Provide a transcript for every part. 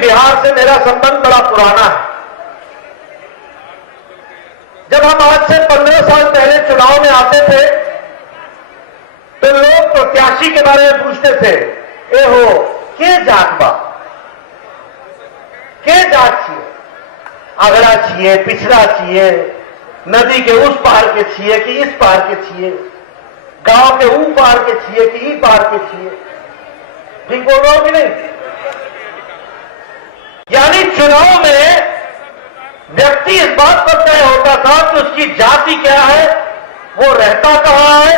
बिहार से मेरा संबंध बड़ा पुराना है। जब हम आज से 15 साल पहले चुनाव में आते थे तो लोग प्रत्याशी के बारे में पूछते थे, ए हो के जात बा, के जात छिए, अगड़ा छिए, पिछड़ा छिए, नदी के उस पार के छिए कि इस पार के छिए, गांव के ऊ पार के छिए कि ई पार के छिए। ठीक बोल रहा हूं कि नहीं? यानी चुनाव में व्यक्ति इस बात पर तय होता था कि उसकी जाति क्या है, वो रहता कहां है,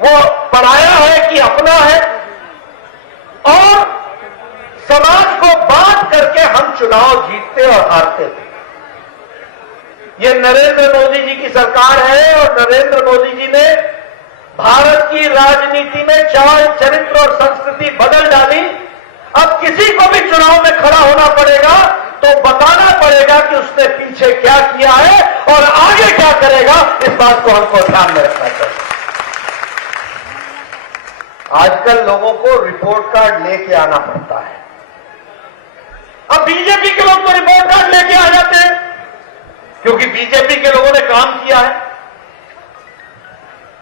वो पराया है कि अपना है, और समाज को बात करके हम चुनाव जीतते और हारते थे। ये नरेंद्र मोदी जी की सरकार है और नरेंद्र मोदी जी ने भारत की राजनीति में चाल, चरित्र और संस्कृति बदल डाली। अब किसी को भी चुनाव में खड़ा होना पड़ेगा तो बताना पड़ेगा कि उसने पीछे क्या किया है और आगे क्या करेगा। इस बात को हमको ध्यान में रखना चाहिए। आजकल लोगों को रिपोर्ट कार्ड लेके आना पड़ता है। अब बीजेपी के लोग तो रिपोर्ट कार्ड लेके आ जाते हैं क्योंकि बीजेपी के लोगों ने काम किया है,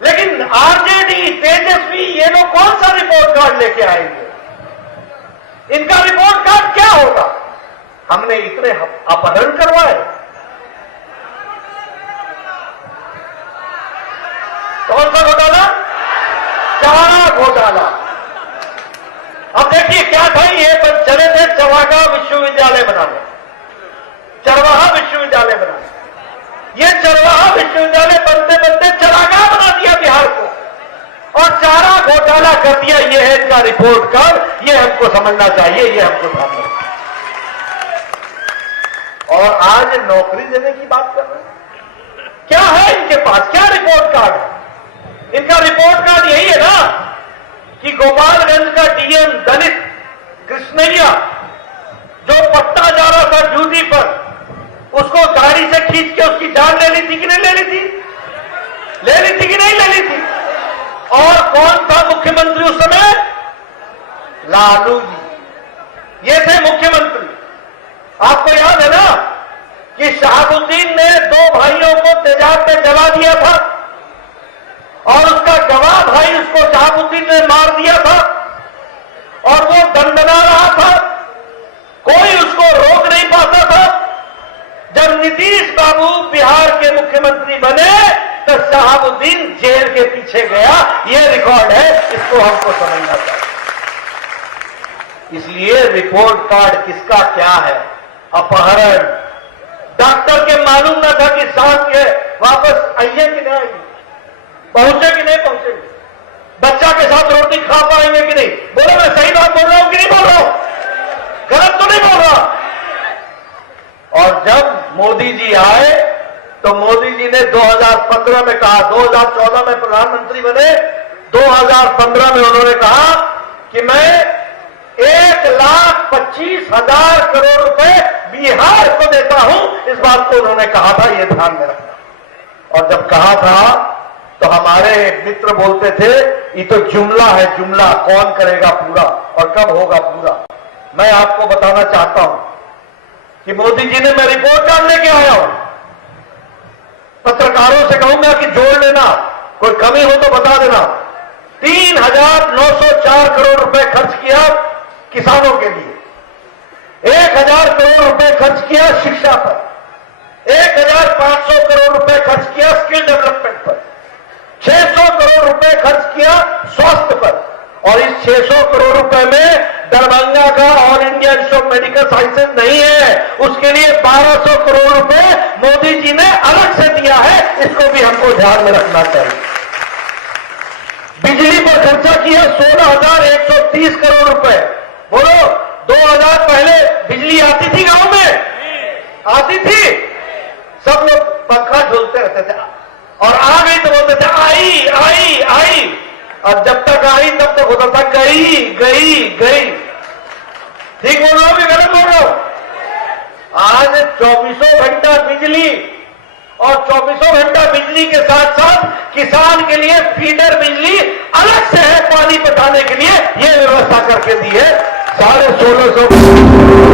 लेकिन आरजेडी, तेजस्वी, ये लोग कौन सा रिपोर्ट कार्ड लेके आएंगे? इनका रिपोर्ट कार्ड क्या होगा? हमने इतने अपहरण करवाए, कौन सा घोटाला? चारा घोटाला। अब देखिए क्या था, ये चले थे चरवाहा विश्वविद्यालय बनाने, चरवाहा विश्वविद्यालय बनाने। ये चरवाहा विश्वविद्यालय बनते बनते चरागाह बना दिया बिहार को और चारा घोटाला कर दिया। ये है इनका रिपोर्ट कार्ड, ये हमको समझना चाहिए, ये हमको ध्यान रखना। और आज नौकरी देने की बात कर रहे हैं। क्या है इनके पास, क्या रिपोर्ट कार्ड है? इनका रिपोर्ट कार्ड यही है ना कि गोपालगंज का डीएम दलित कृष्णैया जो पटना जा रहा था ड्यूटी पर, उसको गाड़ी से खींच के उसकी जान ले ली थी कि नहीं ले ली थी? ले ली थी कि नहीं ले ली थी? और कौन था मुख्यमंत्री उस समय? लालू जी, ये थे मुख्यमंत्री। आपको याद है ना कि शहाबुद्दीन ने 2 भाइयों को तेजाब में जला दिया था और उसका गवाह भाई उसको शहाबुद्दीन ने मार दिया था और वो दंडना रहा था, कोई उसको रोक नहीं पाता था। जब नीतीश बाबू बिहार के मुख्यमंत्री बने तो शहाबुद्दीन जेल के पीछे गया। ये रिकॉर्ड है, इसको हमको समझना चाहिए। इसलिए रिपोर्ट कार्ड किसका क्या है? अपहरण। डॉक्टर के मालूम न था कि सांस के वापस आइए कि नहीं आएगी, पहुंचे कि नहीं पहुंचेंगे, बच्चा के साथ रोटी खा पाएंगे कि नहीं। बोलो मैं सही बात बोल रहा हूं कि नहीं बोल रहा हूं? गलत तो नहीं बोल रहा? और जब मोदी जी आए तो मोदी जी ने 2015 में कहा, 2014 में प्रधानमंत्री बने, 2015 में उन्होंने कहा कि मैं 1,25,000 करोड़ रुपए बिहार को देता हूं। इस बात को उन्होंने कहा था, यह ध्यान में रखना। और जब कहा था तो हमारे मित्र बोलते थे ये तो जुमला है, जुमला, कौन करेगा पूरा और कब होगा पूरा। मैं आपको बताना चाहता हूं कि मोदी जी ने, मैं रिपोर्ट कार्ड लेके आया हूं, पत्रकारों से कहूंगा कि जोड़ लेना, कोई कमी हो तो बता देना। 3,904 करोड़ रुपए खर्च किया किसानों के लिए, 1,000 करोड़ रुपए खर्च किया शिक्षा पर, 1,500 करोड़ रुपए खर्च किया स्किल डेवलपमेंट पर, 600 करोड़ रुपए खर्च किया स्वास्थ्य पर, और इस 600 करोड़ रुपए में दरभंगा का all India institute of medical sciences नहीं है, उसके लिए 1200 करोड़ रुपए मोदी जी ने अलग से दिया है। इसको भी हमको ध्यान में रखना चाहिए। बिजली पर खर्चा किया 16,130 करोड़ रुपए। बोलो 2000 पहले बिजली आती थी गांव में? आती थी? सब लोग पंखा झोलते रहते थे और आ गई तो बोलते थे आई आई आई, और जब तक आई तब तक होता था गई गई गई। ठीक बोल रहा हूं कि गलत बोल रहा हूं? आज 24 घंटा बिजली, और 24 घंटा बिजली के साथ साथ किसान के लिए फीडर बिजली अलग से है पानी पटाने के लिए, यह व्यवस्था करके दी है। 1600